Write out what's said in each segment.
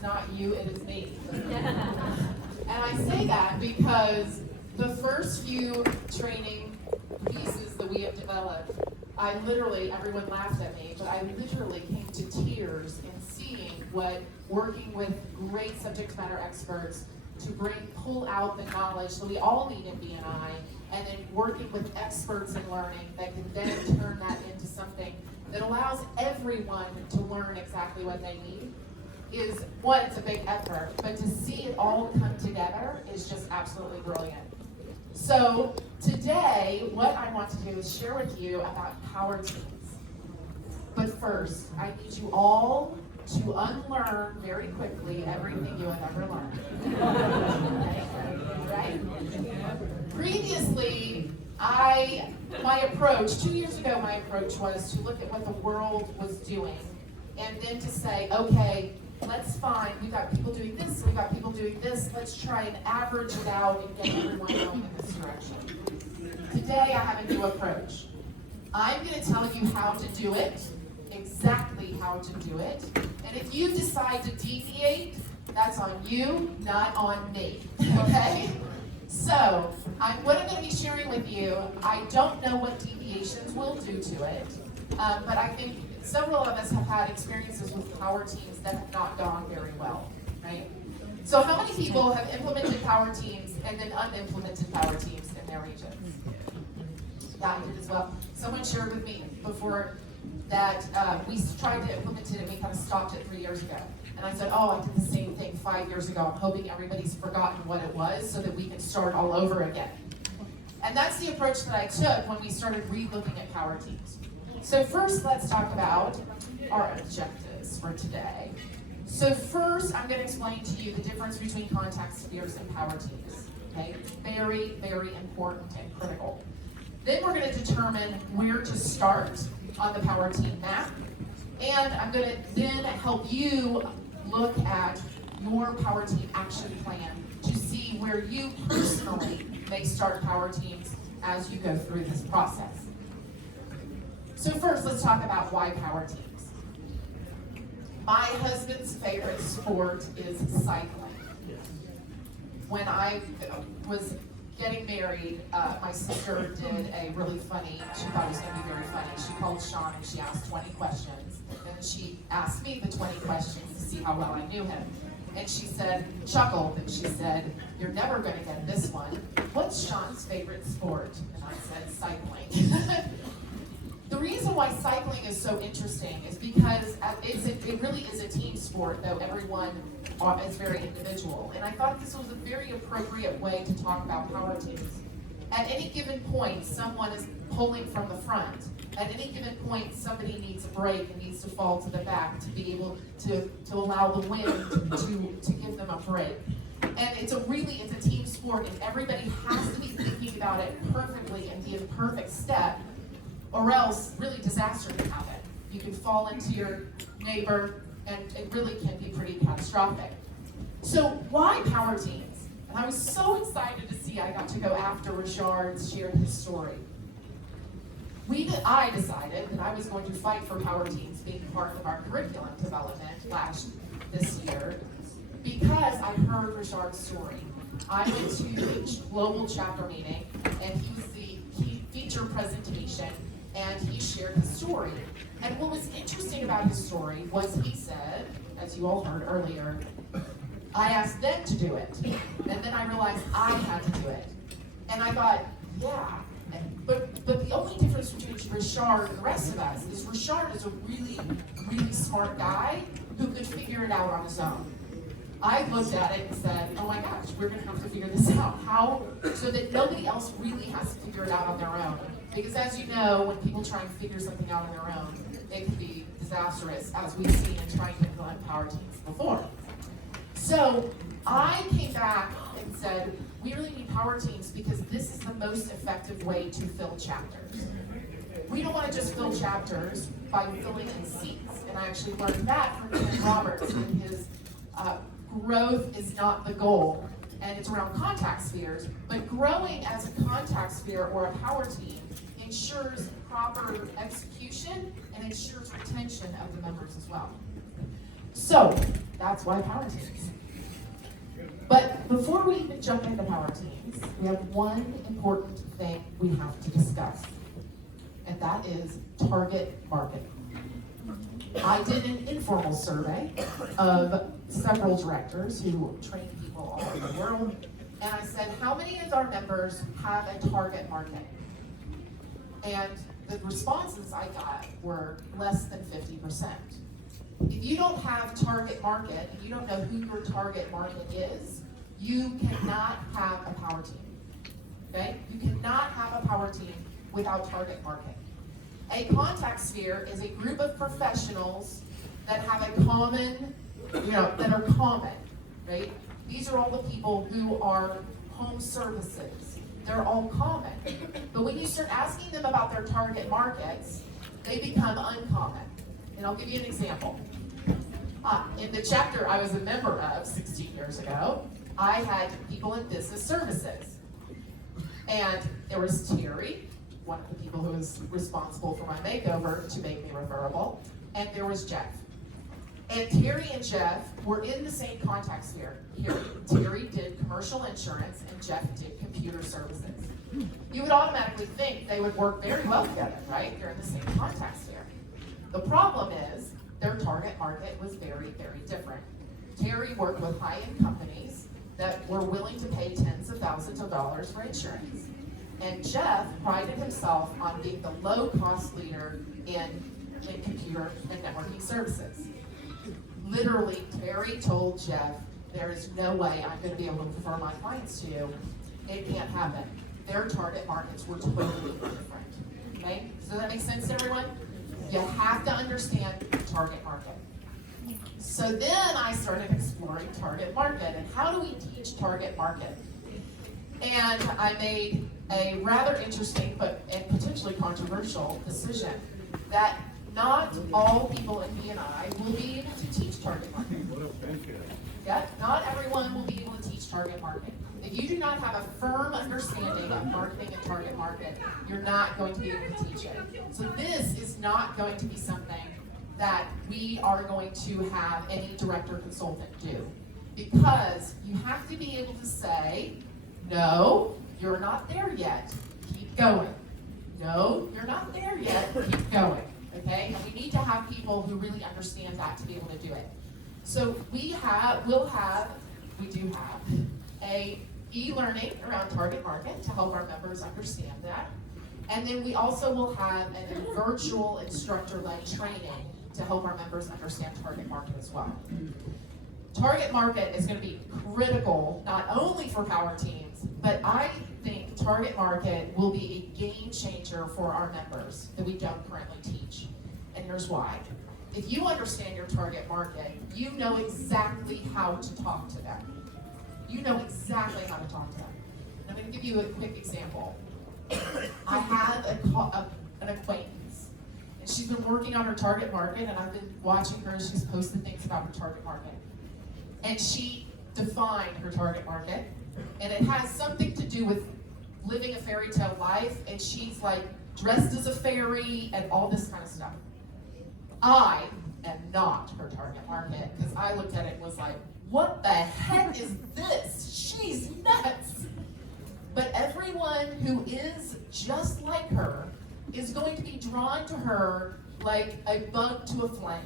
is not you, it is me. And I say that because the first few training pieces that we have developed, everyone laughed at me, but I literally came to tears in seeing what working with great subject matter experts to pull out the knowledge that we all need in BNI, and then working with experts in learning that can then turn that into something that allows everyone to learn exactly what they need is, one, it's a big effort, but to see it all come together is just absolutely brilliant. So today, what I want to do is share with you about power teams. But first, I need you all to unlearn very quickly everything you have ever learned. Right? Previously, my approach, 2 years ago, my approach was to look at what the world was doing and then to say, okay, let's find, we've got people doing this, we've got people doing this, let's try and average it out and get everyone going in this direction. Today, I have a new approach. I'm going to tell you how to do it, exactly how to do it, and if you decide to deviate, that's on you, not on me, okay? So, what I'm going to be sharing with you, I don't know what deviations will do to it, but I think several of us have had experiences with power teams that have not gone very well, right? So how many people have implemented power teams and then unimplemented power teams in their regions? Yeah, I did as well. Someone shared with me before that we tried to implement it and we kind of stopped it 3 years ago. And I said, oh, I did the same thing 5 years ago. I'm hoping everybody's forgotten what it was so that we can start all over again. And that's the approach that I took when we started re-looking at power teams. So first, let's talk about our objectives for today. So first, I'm going to explain to you the difference between contact spheres and power teams. Okay, very, very important and critical. Then we're going to determine where to start on the power team map. And I'm going to then help you look at your power team action plan to see where you personally may start power teams as you go through this process. So first, let's talk about why power teams. My husband's favorite sport is cycling. When I was getting married, my sister did a really funny, she thought it was going to be very funny. She called Sean and she asked 20 questions. And she asked me the 20 questions to see how well I knew him. And she said, chuckled, and she said, you're never going to get this one. What's Sean's favorite sport? And I said, cycling. The reason why cycling is so interesting is because it really is a team sport, though everyone is very individual. And I thought this was a very appropriate way to talk about power teams. At any given point, someone is pulling from the front. At any given point, somebody needs a break and needs to fall to the back to be able to allow the wind to give them a break. And it's a team sport, and everybody has to be thinking about it perfectly and be in perfect step, or else really disaster can happen. You can fall into your neighbor, and it really can be pretty catastrophic. So why power teams? And I was so excited to see I got to go after Richard shared his story. I decided that I was going to fight for power teams being part of our curriculum development this year because I heard Richard's story. I went to the global chapter meeting, and he was the key feature presentation, and he shared his story. And what was interesting about his story was he said, as you all heard earlier, I asked them to do it, and then I realized I had to do it. And I thought, yeah, but the only difference between Richard and the rest of us is Richard is a really, really smart guy who could figure it out on his own. I looked at it and said, oh my gosh, we're going to have to figure this out. How? So that nobody else really has to figure it out on their own. Because as you know, when people try and figure something out on their own, it can be disastrous, as we've seen in trying to implement power teams before. So I came back and said, we really need power teams because this is the most effective way to fill chapters. We don't want to just fill chapters by filling in seats. And I actually learned that from Ken Roberts in his growth is not the goal. And it's around contact spheres. But growing as a contact sphere or a power team ensures proper execution and ensures retention of the members as well. So that's why power teams. But before we even jump into power teams, we have one important thing we have to discuss, and that is target market. I did an informal survey of several directors who train people all over the world, and I said, how many of our members have a target market? And the responses I got were less than 50%. If you don't have target market, and you don't know who your target market is, you cannot have a power team, okay? You cannot have a power team without target market. A contact sphere is a group of professionals that have a common, that are common, right? These are all the people who are home services. They're all common. But when you start asking them about their target markets, they become uncommon. And I'll give you an example. In the chapter I was a member of 16 years ago, I had people in business services. And there was Terry, one of the people who was responsible for my makeover to make me referable, and there was Jeff. And Terry and Jeff were in the same contact sphere. Terry did commercial insurance and Jeff did computer services. You would automatically think they would work very well together, right? They're in the same contact sphere. The problem is their target market was very, very different. Terry worked with high-end companies that were willing to pay tens of thousands of dollars for insurance. And Jeff prided himself on being the low-cost leader in computer and networking services. Literally, Terry told Jeff, there is no way I'm going to be able to refer my clients to you. It can't happen. Their target markets were totally different. Okay? So that makes sense to everyone? You have to understand target market. So then I started exploring target market and how do we teach target market? And I made a rather interesting and potentially controversial decision that not all people in BNI will be able to teach target market. Yeah, not everyone will be able to teach target market. If you do not have a firm understanding of marketing and target market, you're not going to be able to teach it. So this is not going to be something that we are going to have any director consultant do. Because you have to be able to say, no, you're not there yet. Keep going. No, you're not there yet. Keep going. Okay? And we need to have people who really understand that to be able to do it. So we do have a e-learning around target market to help our members understand that. And then we also will have a virtual instructor-led training to help our members understand target market as well. Target market is going to be critical not only for power teams, but I think target market will be a game changer for our members that we don't currently teach. And here's why. If you understand your target market, you know exactly how to talk to them. You know exactly how to talk to them. And I'm going to give you a quick example. I have an acquaintance, and she's been working on her target market, and I've been watching her as she's posted things about her target market. And she defined her target market, and it has something to do with living a fairy tale life, and she's like dressed as a fairy and all this kind of stuff. I am not her target market, because I looked at it and was like, what the heck is this? She's nuts. But everyone who is just like her is going to be drawn to her like a bug to a flame.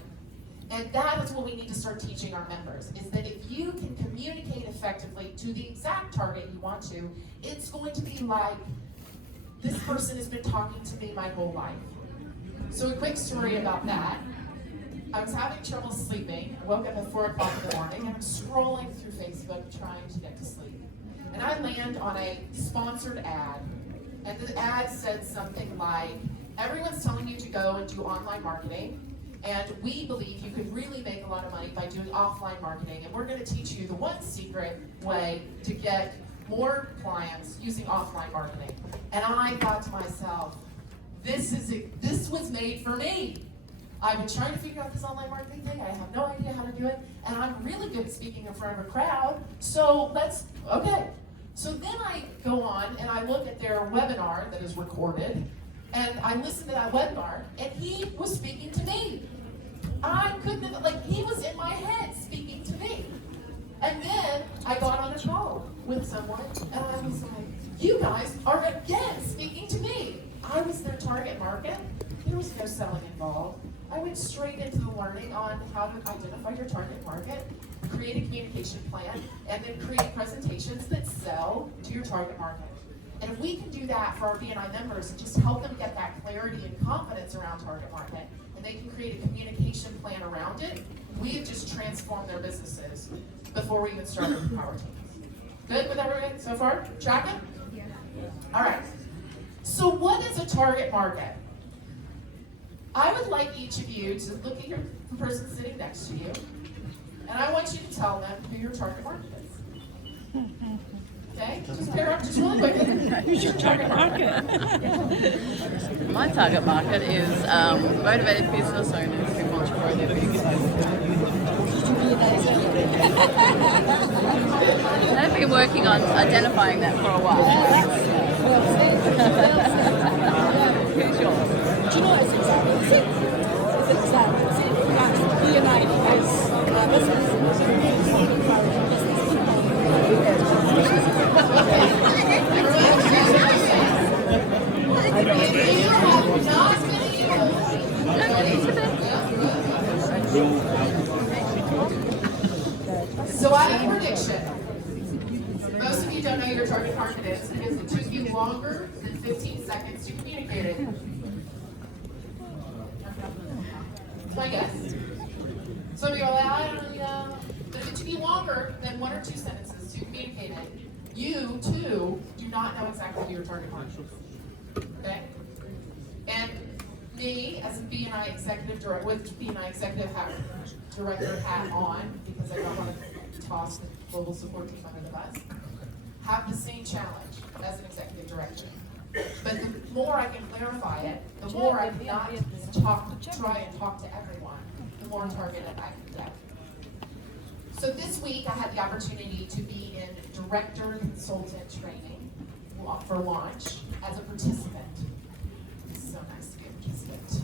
And that is what we need to start teaching our members, is that if you can communicate effectively to the exact target you want to, it's going to be like, this person has been talking to me my whole life. So a quick story about that. I was having trouble sleeping. I woke up at 4 o'clock in the morning and I'm scrolling through Facebook trying to get to sleep. And I land on a sponsored ad. And the ad said something like, everyone's telling you to go and do online marketing. And we believe you could really make a lot of money by doing offline marketing. And we're going to teach you the one secret way to get more clients using offline marketing. And I thought to myself, this was made for me. I've been trying to figure out this online marketing thing. I have no idea how to do it. And I'm really good at speaking in front of a crowd. So okay. So then I go on and I look at their webinar that is recorded. And I listened to that webinar. And he was speaking to me. I couldn't have, like, he was in my head speaking to me. And then I got on a call with someone, and I was like, you guys are again speaking to me. I was their target market. There was no selling involved. I went straight into the learning on how to identify your target market, create a communication plan, and then create presentations that sell to your target market. And if we can do that for our BNI members and just help them get that clarity and confidence around target market, and they can create a communication plan around it, we have just transformed their businesses before we even started with Power Teams. Good with everyone so far? Tracking? Yeah. All right. So what is a target market? I would like each of you to look at the person sitting next to you, and I want you to tell them who your target market is. Okay? Just pair up just really quickly. Who's your target market? My target market is motivated business owners who want to grow their business. I've been working on identifying that for a while. Who's yours? Do you know what it's exactly? It's that's BNI as So I have a prediction. Most of you don't know your target market is because it took you longer than 15 seconds to communicate it. That's my guess. Some of you are like, I don't really know. But if it took you longer than 1 or 2 sentences to communicate it, you too do not know exactly who your target market is. Okay? And me, as a BNI executive director, with BNI executive director hat on, because I don't want to toss the global support team under the bus, have the same challenge as an executive director. But the more I can clarify it, the more I can not try and talk to everyone, the more targeted I can get. So this week I had the opportunity to be in director consultant training for launch as a participant. It's so nice to be a participant.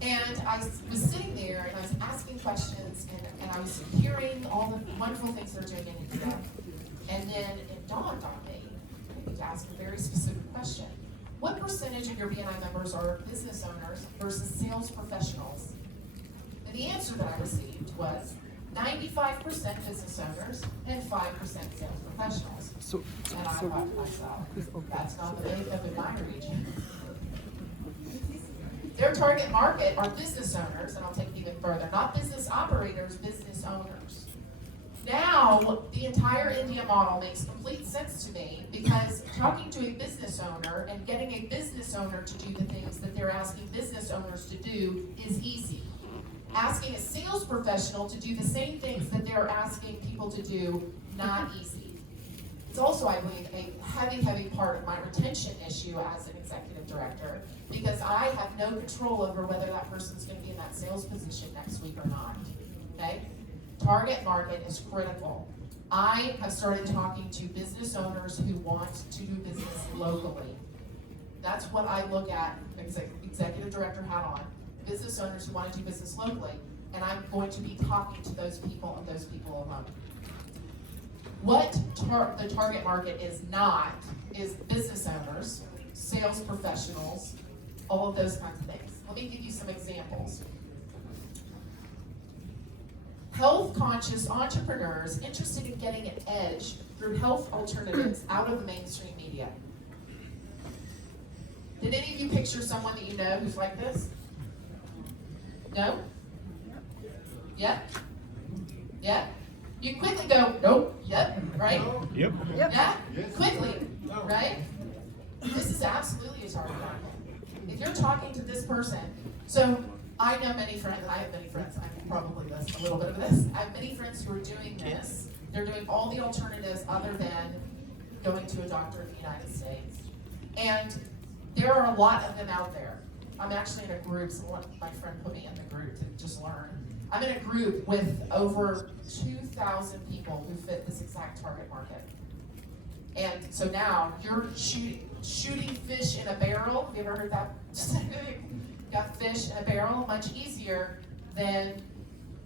And I was sitting there and I was asking questions and I was hearing all the wonderful things they're doing in India. And then it dawned on me, I need to ask a very specific question. What percentage of your BNI members are business owners versus sales professionals? And the answer that I received was 95% business owners and 5% sales professionals. And I thought to myself, that's not the makeup in my region. Their target market are business owners, and I'll take it even further, not business operators, business owners. Now, the entire India model makes complete sense to me because talking to a business owner and getting a business owner to do the things that they're asking business owners to do is easy. Asking a sales professional to do the same things that they're asking people to do, not easy. It's also, I believe, a heavy part of my retention issue as an executive director because I have no control over whether that person's going to be in that sales position next week or not. Okay? Target market is critical. I have started talking to business owners who want to do business locally. That's what I look at, executive director hat on, business owners who want to do business locally, and I'm going to be talking to those people and those people alone. What the target market is not is business owners, sales professionals, all of those kinds of things. Let me give you some examples. Health-conscious entrepreneurs interested in getting an edge through health alternatives out of the mainstream media. Did any of you picture someone that you know who's like this? No? Yeah? Yeah? You can quickly go, nope, yep, right? Yep. Yeah? Quickly, right? This is absolutely a target market. If you're talking to this person, so I know many friends, and I have many friends, I'm probably this, a little bit of this. I have many friends who are doing this. They're doing all the alternatives other than going to a doctor in the United States. And there are a lot of them out there. I'm actually in a group, so my friend put me in the group to just learn. I'm in a group with over 2,000 people who fit this exact target market. And so now you're shooting fish in a barrel. Have you ever heard that? got fish in a barrel, much easier than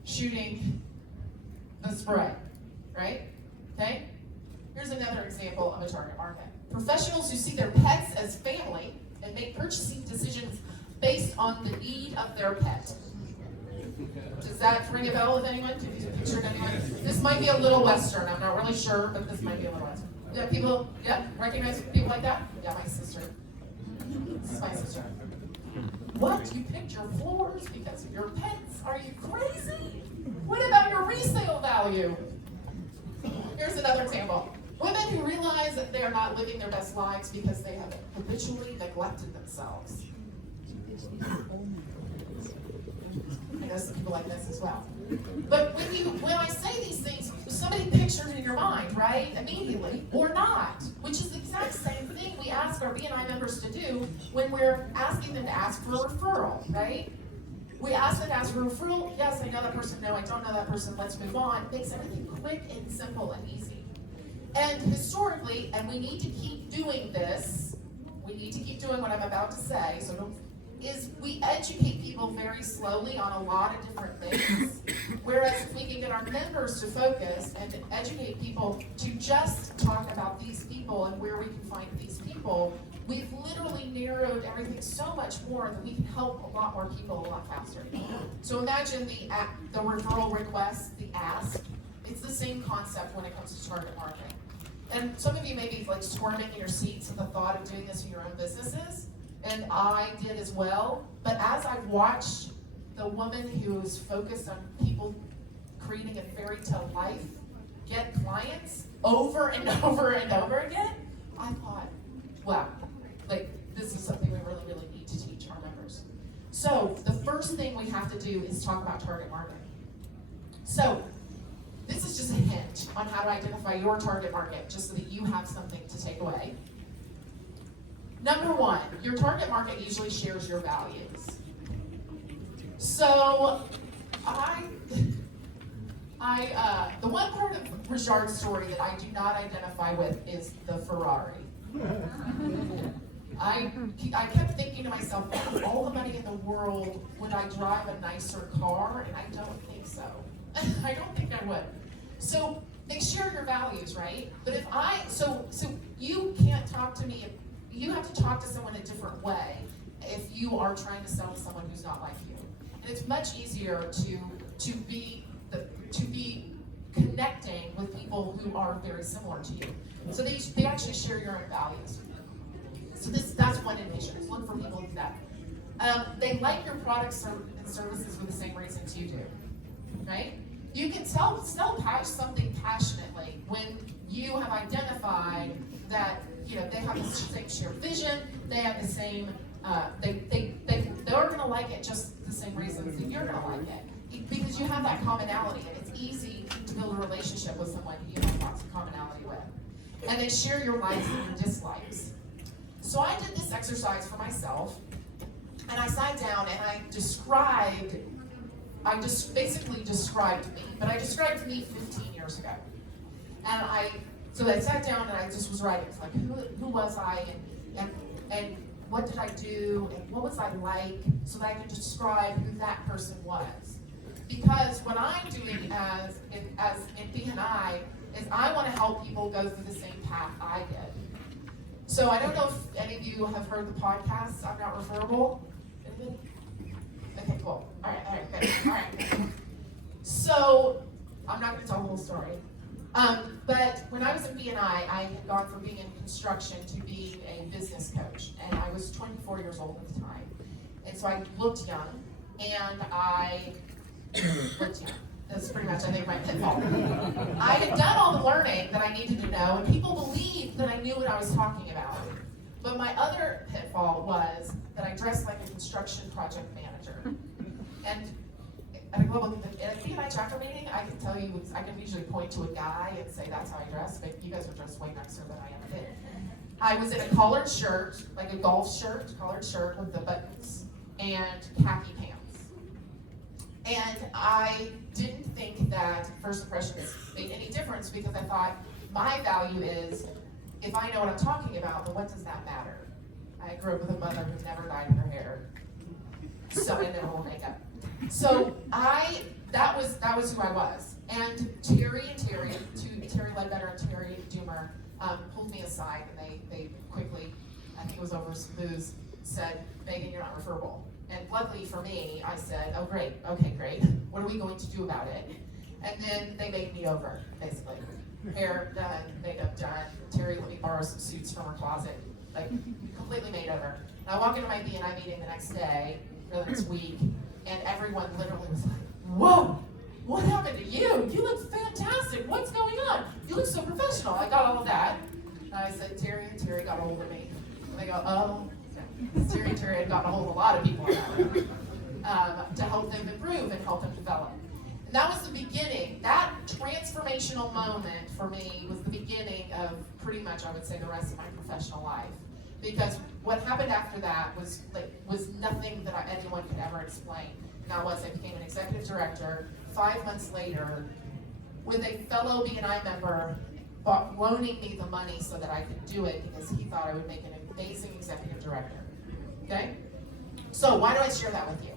shooting the spray, right? Okay? Here's another example of a target market. Professionals who see their pets as family and make purchasing decisions based on the need of their pet. Does that ring a bell with anyone? Can you picture anyone? This might be a little Western. I'm not really sure, but this might be a little Western. Yeah, people, yeah, recognize people like that? Yeah, my sister. This is my sister. What? You picked your floors because of your pets? Are you crazy? What about your resale value? Here's another example. Women who realize that they are not living their best lives because they have habitually neglected themselves. I know some people like this as well. But when I say these things, somebody pictures in your mind, right? Immediately, or not, which is the exact same thing we ask our BNI members to do when we're asking them to ask for a referral, right? We ask them to ask for a referral. Yes, I know that person. No, I don't know that person. Let's move on. It makes everything quick and simple and easy. And historically, and we need to keep doing this, we need to keep doing what I'm about to say, so don't, is we educate people very slowly on a lot of different things, whereas if we can get our members to focus and to educate people to just talk about these people and where we can find these people, we've literally narrowed everything so much more that we can help a lot more people a lot faster. So imagine the referral request, the ask. It's the same concept when it comes to target marketing. And some of you may be like squirming in your seats at the thought of doing this in your own businesses, and I did as well. But as I've watched the woman who's focused on people creating a fairy tale life get clients over and over and over again, I thought, wow, like this is something we really, really need to teach our members. So the first thing we have to do is talk about target marketing. So this is just a hint on how to identify your target market, just so that you have something to take away. Number one, your target market usually shares your values. So, the one part of Richard's story that I do not identify with is the Ferrari. I kept thinking to myself, with all the money in the world, would I drive a nicer car? And I don't think so. I don't think I would. So they share your values, right? But if so you can't talk to me. You have to talk to someone a different way if you are trying to sell to someone who's not like you. And it's much easier to be connecting with people who are very similar to you. So they actually share your own values. So that's one indication. Look for people who do that. They like your products and services for the same reasons you do, right? You can sell something passionately when you have identified that they have the same shared vision, they have the same, they're going to like it just the same reasons that you're going to like it, because you have that commonality, and it's easy to build a relationship with someone you have lots of commonality with. And they share your likes and your dislikes. So I did this exercise for myself, and I sat down and I just basically described me, but I described me 15 years ago. And so I sat down and I just was writing, like, who was I, and what did I do, and what was I like, so that I could describe who that person was. Because what I'm doing as in BNI is I want to help people go through the same path I did. So I don't know if any of you have heard the podcast, I'm Not Referable. Anybody? Okay, cool. All right, good. All right. So I'm not going to tell the whole story. But when I was in BNI, I had gone from being in construction to being a business coach, and I was 24 years old at the time. And so I looked young, and I looked young. That's pretty much, I think, my pitfall. I had done all the learning that I needed to know, and people believed that I knew what I was talking about. But my other pitfall was that I dressed like a construction project manager. And at a BNI chapter meeting, I can tell you, I can usually point to a guy and say that's how I dress, but you guys are dressed way nicer than I am. I was in a collared shirt, like a golf shirt, collared shirt with the buttons, and khaki pants. And I didn't think that first impressions made any difference, because I thought my value is, if I know what I'm talking about, then what does that matter? I grew up with a mother who never dyed her hair. So I never wore makeup. So that was who I was. And Terry Ledbetter and Terry Doomer pulled me aside, and they quickly, I think it was over some booze, said, Megan, you're not referable. And luckily for me, I said, oh great, okay, great. What are we going to do about it? And then they made me over, basically. Hair done, makeup done. Terry let me borrow some suits from her closet, like completely made over. And I walk into my B&I meeting the next day, or the next week, and everyone literally was like, whoa, what happened to you? You look fantastic. What's going on? You look so professional. I got all of that. And I said, Terry got a hold of me. And they go, oh. Terry had gotten a hold of a lot of people in that room to help them improve and help them develop. And that was the beginning. That transformational moment for me was the beginning of pretty much, I would say, the rest of my professional life. Because what happened after that was nothing that anyone could ever explain. And that was I became an executive director 5 months later with a fellow B&I member loaning me the money so that I could do it because he thought I would make an amazing executive director. Okay? So why do I share that with you?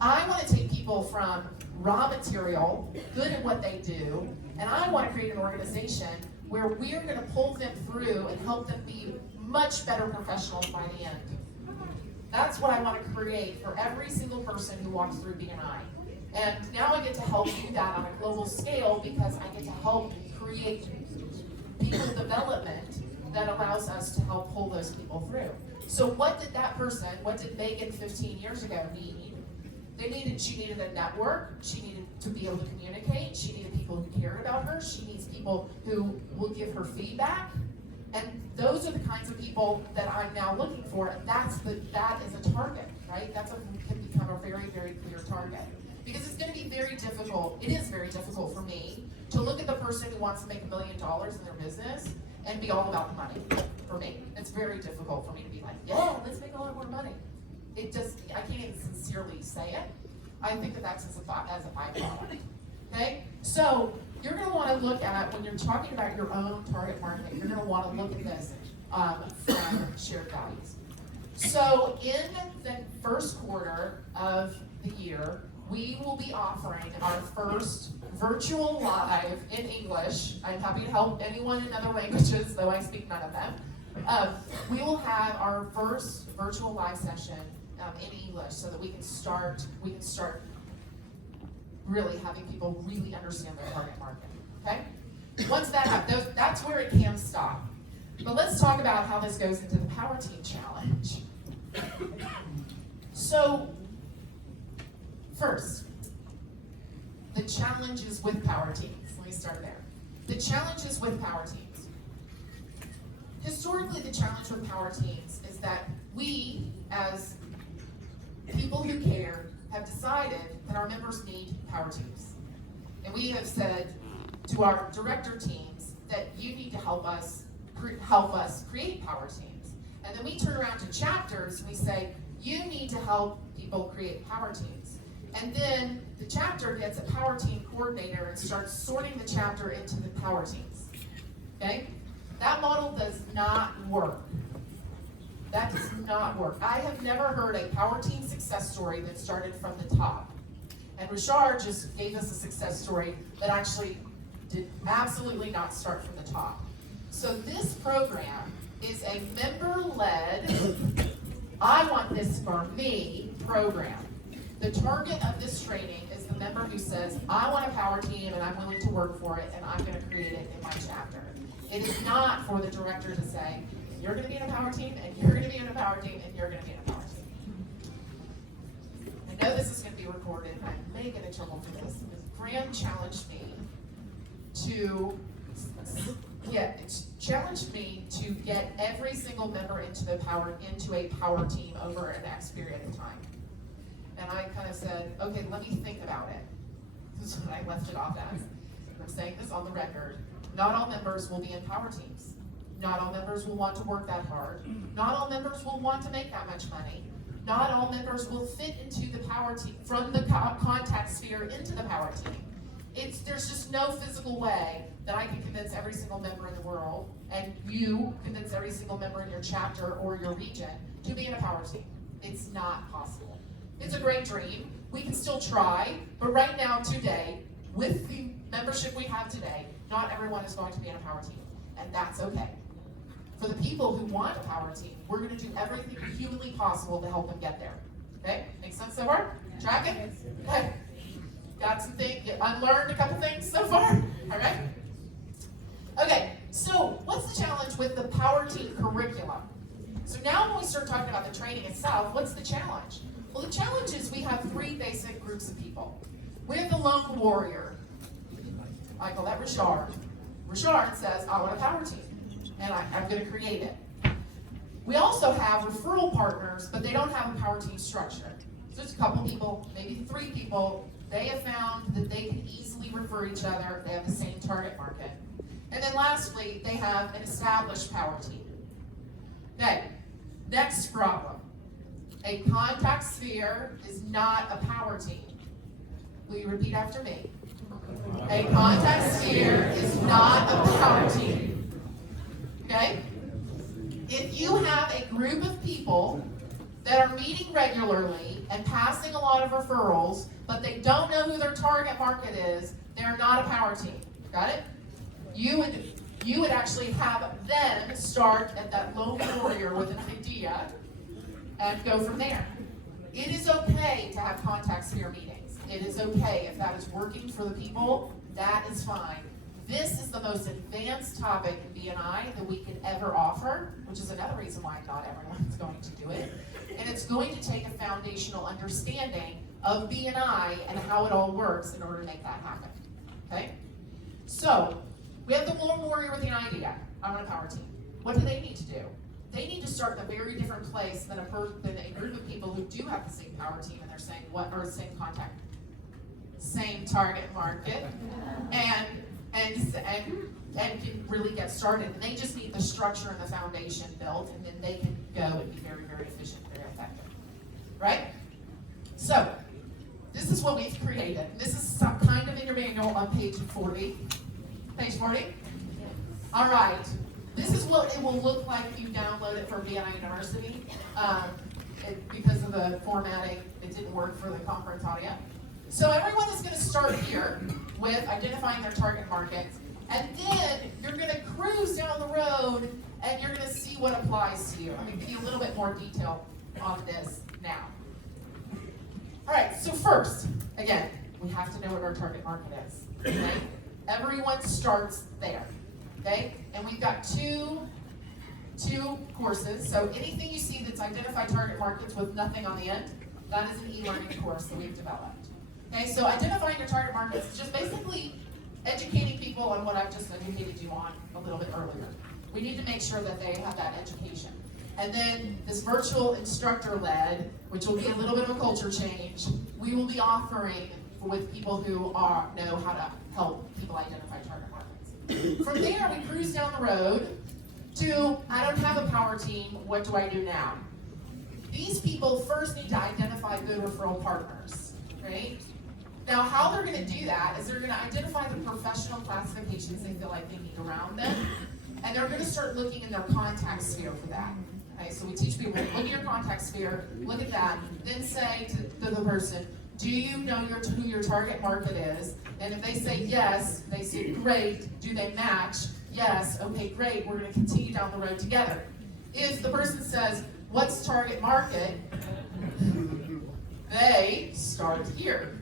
I want to take people from raw material, good at what they do, and I want to create an organization where we're going to pull them through and help them be much better professionals by the end. That's what I want to create for every single person who walks through B&I. And now I get to help do that on a global scale because I get to help create people development that allows us to help pull those people through. So what did Megan 15 years ago need? She needed a network, she needed to be able to communicate, she needed people who cared about her, she needs people who will give her feedback. And those are the kinds of people that I'm now looking for, and that is a target, right? Can become a very, very clear target. Because it's going to be very difficult, it is very difficult for me to look at the person who wants to make $1 million in their business and be all about the money. For me, it's very difficult for me to be like, yeah, let's make a lot more money. I can't even sincerely say it. I think that's as a byproduct. Okay? So you're going to want to look at, when you're talking about your own target market, you're going to want to look at this from shared values. So in the first quarter of the year, we will be offering our first virtual live in English. I'm happy to help anyone in other languages, though I speak none of them. We will have our first virtual live session in English so that we can start really having people really understand their target market. Okay? Once that happens, that's where it can stop. But let's talk about how this goes into the Power Team Challenge. So, first, the challenges with Power Teams. Let me start there. The challenges with Power Teams. Historically, the challenge with Power Teams is that we, as people who care, have decided that our members need Power Teams. And we have said to our director teams that you need to help us create Power Teams. And then we turn around to chapters and we say, you need to help people create Power Teams. And then the chapter gets a Power Team coordinator and starts sorting the chapter into the Power Teams. Okay? That model does not work. That does not work. I have never heard a Power Team success story that started from the top. And Richard just gave us a success story that actually did absolutely not start from the top. So this program is a member-led, I want this for me program. The target of this training is the member who says, I want a Power Team and I'm willing to work for it and I'm going to create it in my chapter. It is not for the director to say, you're going to be in a Power Team and you're going to be in a Power Team and you're going to be in a Power Team. I know this is going to be recorded and I may get in trouble for this. Fran challenged me to get every single member into a Power Team over an X period of time. And I kind of said, okay, let me think about it. This is what I left it off as. I'm saying this on the record. Not all members will be in Power Teams. Not all members will want to work that hard. Not all members will want to make that much money. Not all members will fit into the Power Team, from the contact sphere into the Power Team. There's just no physical way that I can convince every single member in the world, and you convince every single member in your chapter or your region to be in a Power Team. It's not possible. It's a great dream. We can still try, but right now, today, with the membership we have today, not everyone is going to be in a power team, and that's okay. For the people who want a power team, we're going to do everything humanly possible to help them get there. Okay? Make sense so far? Tracking? Okay. Got some things, unlearned a couple things so far? All right? Okay, so what's the challenge with the power team curriculum? So now when we start talking about the training itself, what's the challenge? Well, the challenge is we have three basic groups of people. We have the lone warrior. I call that Richard. Richard says, I want a power team, and I'm going to create it. We also have referral partners, but they don't have a power team structure. So it's a couple people, maybe 3 people. They have found that they can easily refer each other. They have the same target market. And then lastly, they have an established power team. Okay, next problem. A contact sphere is not a power team. Will you repeat after me? A contact sphere is not a power team. Okay? If you have a group of people that are meeting regularly and passing a lot of referrals, but they don't know who their target market is, they're not a power team. Got it? You would actually have them start at that lone warrior with an idea and go from there. It is okay to have contact sphere meetings. It is okay if that is working for the people, that is fine. This is the most advanced topic in BNI that we could ever offer, which is another reason why not everyone is going to do it. And it's going to take a foundational understanding of BNI and how it all works in order to make that happen. Okay? So, we have the lone warrior with an idea. I want a power team. What do they need to do? They need to start in a very different place than a group of people who do have the same power team and they're saying what, or same contact, same target market, and can really get started. And they just need the structure and the foundation built, and then they can go and be very, very efficient, very effective. Right? So, this is what we've created. This is some kind of in your manual on page 40. Page 40? All right. This is what it will look like if you download it from BNI University. Because of the formatting, it didn't work for the conference audio. So everyone is going to start here with identifying their target markets, and then you're going to cruise down the road, and you're going to see what applies to you. I'm going to give you a little bit more detail on this now. All right, so first, again, we have to know what our target market is. Okay? Everyone starts there. Okay? And we've got two courses. So anything you see that's identified target markets with nothing on the end, that is an e-learning course that we've developed. Okay, so identifying your target markets is just basically educating people on what I've just educated you on a little bit earlier. We need to make sure that they have that education. And then this virtual instructor-led, which will be a little bit of a culture change, we will be offering with people who know how to help people identify target markets. From there, we cruise down the road to, I don't have a power team, what do I do now? These people first need to identify good referral partners, right? Now, how they're going to do that is they're going to identify the professional classifications they feel like they need around them, and they're going to start looking in their contact sphere for that. Okay, so we teach people, look at your contact sphere, look at that, then say to the person, do you know who your target market is? And if they say yes, they say great, do they match? Yes, okay, great, we're going to continue down the road together. If the person says, what's target market? They start here.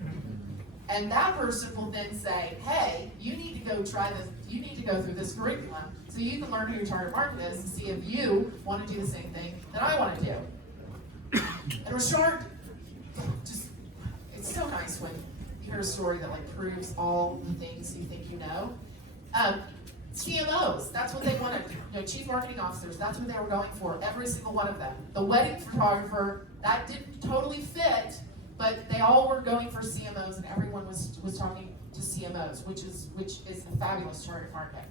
And that person will then say, hey, you need to go try this, you need to go through this curriculum so you can learn who your target market is and see if you want to do the same thing that I want to do. And Richard, it's so nice when you hear a story that like proves all the things you think you know. CMOs, that's what they wanted. Chief marketing officers, that's what they were going for, every single one of them. The wedding photographer, that didn't totally fit, but they all were going for CMOs, and everyone was talking to CMOs, which is a fabulous target market.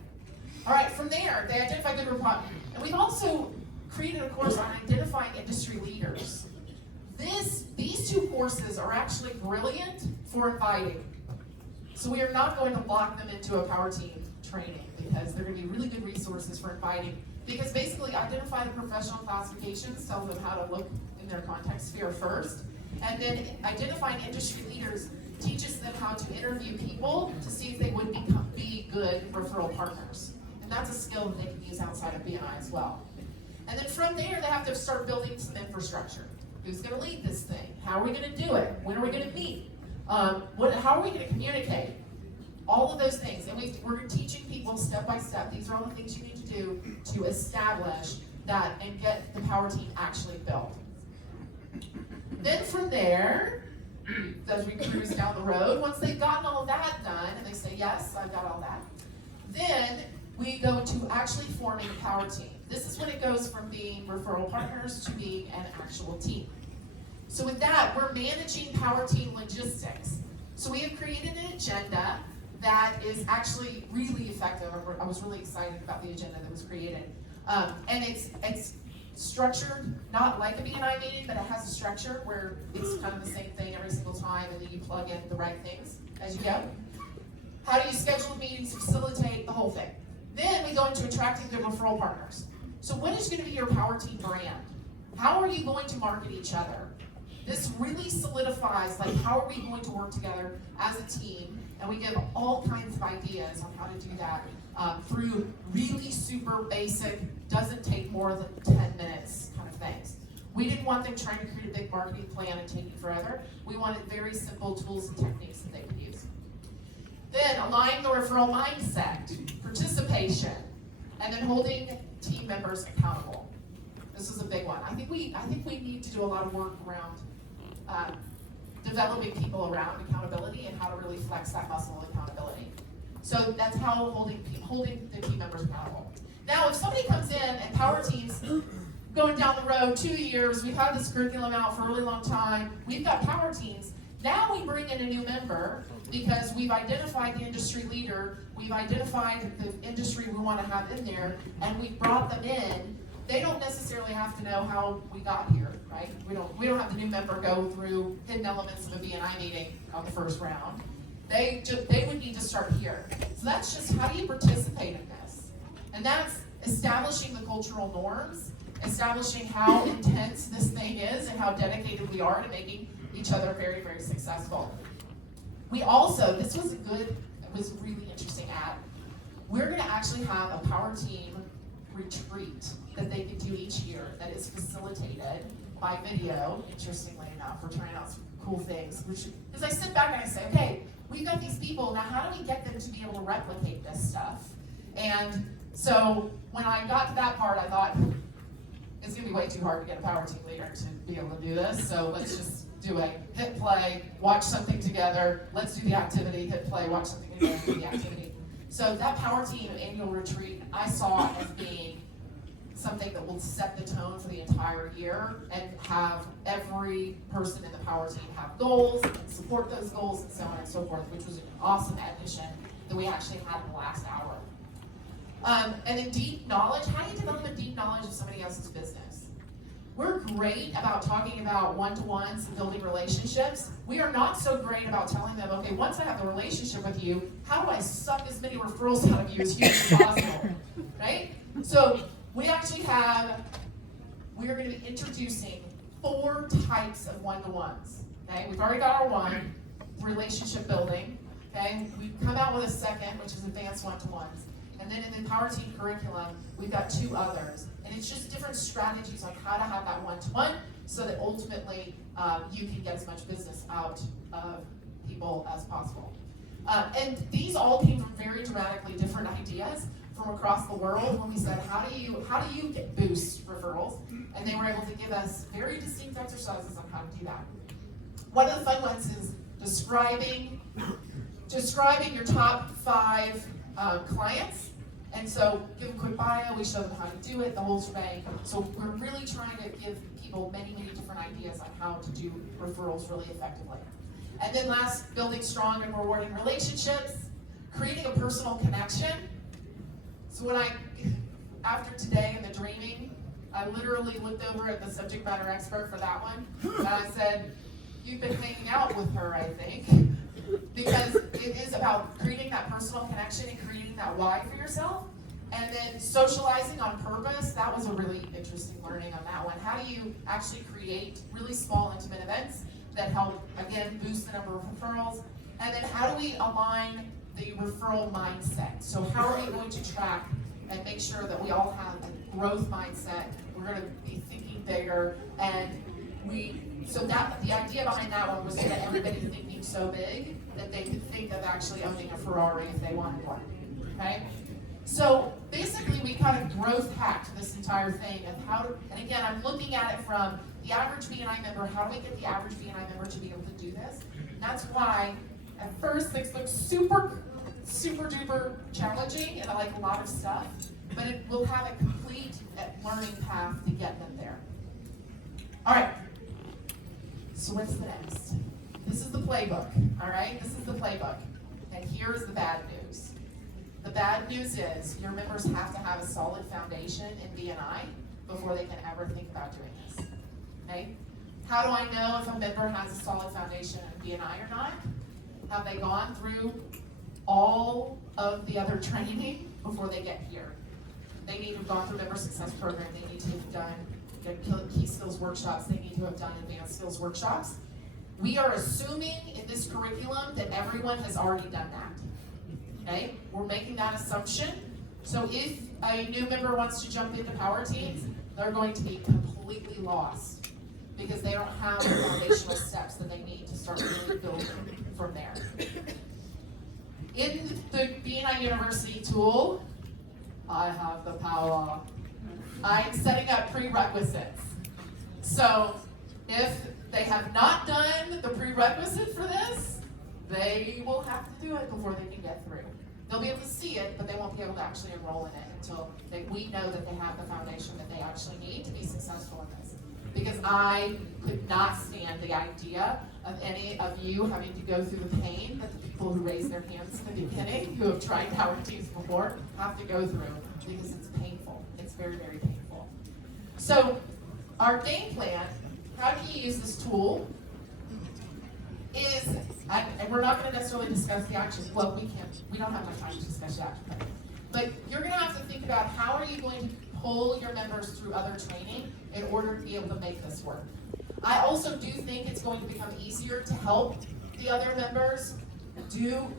All right, from there, they identify good report, and we've also created a course on identifying industry leaders. These two courses are actually brilliant for inviting. So we are not going to lock them into a power team training because they're going to be really good resources for inviting. Because basically, identify the professional classifications, tell them how to look in their contact sphere first, And then identifying industry leaders teaches them how to interview people to see if they would be good referral partners. And that's a skill that they can use outside of BNI as well. And then from there, they have to start building some infrastructure. Who's going to lead this thing? How are we going to do it? When are we going to meet? How are we going to communicate? All of those things. And we're teaching people step by step. These are all the things you need to do to establish that and get the power team actually built. Then from there, as we cruise down the road, once they've gotten all of that done, and they say, yes, I've got all that, then we go to actually forming a power team. This is when it goes from being referral partners to being an actual team. So with that, we're managing power team logistics. So we have created an agenda that is actually really effective. I was really excited about the agenda that was created. And it's structured, not like a BNI meeting, but it has a structure where it's kind of the same thing every single time, and then you plug in the right things as you go. How do you schedule meetings, facilitate the whole thing? Then we go into attracting good referral partners. So what is going to be your power team brand? How are you going to market each other? This really solidifies, like, how are we going to work together as a team? And we give all kinds of ideas on how to do that through really super basic, doesn't take more than 10 minutes kind of things. We didn't want them trying to create a big marketing plan and taking forever. We wanted very simple tools and techniques that they could use. Then align the referral mindset, participation, and then holding team members accountable. This is a big one. I think we need to do a lot of work around developing people around accountability and how to really flex that muscle of accountability. So that's how holding the team members accountable. Now, if somebody comes in and power teams going down the road 2 years, we've had this curriculum out for a really long time, we've got power teams. Now we bring in a new member because we've identified the industry leader, we've identified the industry we want to have in there, and we brought them in. They don't necessarily have to know how we got here, right? We don't have the new member go through hidden elements of a BNI meeting on the first round. They would need to start here. So that's just, how do you participate in this? And that's establishing the cultural norms, establishing how intense this thing is and how dedicated we are to making each other very, very successful. We also, this was it was a really interesting ad. We're going to actually have a power team retreat that they can do each year that is facilitated by video. Interestingly enough, we're trying out some cool things. Because I sit back and I say, okay, we've got these people, now how do we get them to be able to replicate this stuff? And so when I got to that part, I thought, it's going to be way too hard to get a power team leader to be able to do this, so let's just do it. Hit play, watch something together, let's do the activity, hit play, watch something together, do the activity. So that power team annual retreat, I saw as being something that will set the tone for the entire year and have every person in the power team have goals and support those goals and so on and so forth, which was an awesome addition that we actually had in the last hour. And then deep knowledge, how do you develop a deep knowledge of somebody else's business? We're great about talking about one-to-ones and building relationships. We are not so great about telling them, okay, once I have the relationship with you, how do I suck as many referrals out of you as humanly possible, right? So we actually we are going to be introducing 4 types of one-to-ones, okay? We've already got our one, relationship building, okay? We've come out with a second, which is advanced one-to-ones. And then in the power team curriculum, we've got 2 others. And it's just different strategies on how to have that one-to-one so that ultimately you can get as much business out of people as possible. And these all came from very dramatically different ideas from across the world when we said, how do you get boost referrals? And they were able to give us very distinct exercises on how to do that. One of the fun ones is describing your top 5 clients. And so give them a quick bio, we show them how to do it, the whole shebang. So we're really trying to give people many, many different ideas on how to do referrals really effectively. And then last, building strong and rewarding relationships, creating a personal connection. So after today and the dreaming, I literally looked over at the subject matter expert for that one, and I said, you've been hanging out with her, I think. Because it is about creating that personal connection and creating that why for yourself. And then socializing on purpose, that was a really interesting learning on that one. How do you actually create really small, intimate events that help, again, boost the number of referrals. And then how do we align the referral mindset? So how are we going to track and make sure that we all have a growth mindset? We're going to be thinking bigger, and so that the idea behind that one was to get everybody thinking so big that they could think of actually owning a Ferrari if they wanted one. Okay? So basically, we kind of growth hacked this entire thing of how to, and again, I'm looking at it from the average BNI member. How do we get the average BNI member to be able to do this? And that's why at first things look super duper challenging and like a lot of stuff, but it will have a complete learning path to get them there. All right. So what's the next? This is the playbook. All right. This is the playbook, and here is the bad news. The bad news is your members have to have a solid foundation in BNI before they can ever think about doing this. Okay? How do I know if a member has a solid foundation in BNI or not? Have they gone through all of the other training before they get here? They need to have gone through member success program. They need to have done key skills workshops. They need to have done advanced skills workshops. We are assuming in this curriculum that everyone has already done that. Okay, we're making that assumption. So if a new member wants to jump into power teams, they're going to be completely lost because they don't have the foundational steps that they need to start really building from there. In the BNI University tool, I have the power. I'm setting up prerequisites. So if they have not done the prerequisite for this, they will have to do it before they can get through. They'll be able to see it, but they won't be able to actually enroll in it until we know that they have the foundation that they actually need to be successful in this. Because I could not stand the idea of any of you having to go through the pain that the people who raised their hands in the beginning, who have tried power teams before, have to go through, because it's painful. It's very, very painful. So our game plan, how do you use this tool, is, and we're not going to necessarily discuss the actions. Well, we don't have much time to discuss the action plan. But you're going to have to think about how are you going to pull your members through other training in order to be able to make this work. I also do think it's going to become easier to help the other members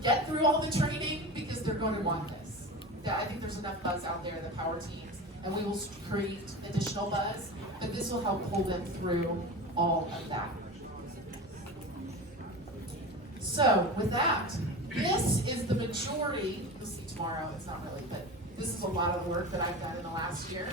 get through all the training because they're going to want this. I think there's enough buzz out there in the power teams, and we will create additional buzz, but this will help pull them through all of that. So with that, this is the majority, you'll see tomorrow, it's not really, but this is a lot of work that I've done in the last year.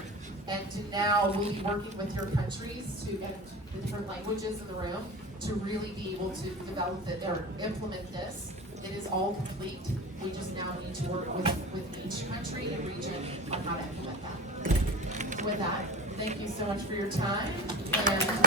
And to now we'll be working with your countries and the different languages in the room to really be able to develop or implement this. It is all complete. We just now need to work with each country and region on how to implement that. So with that, thank you so much for your time. And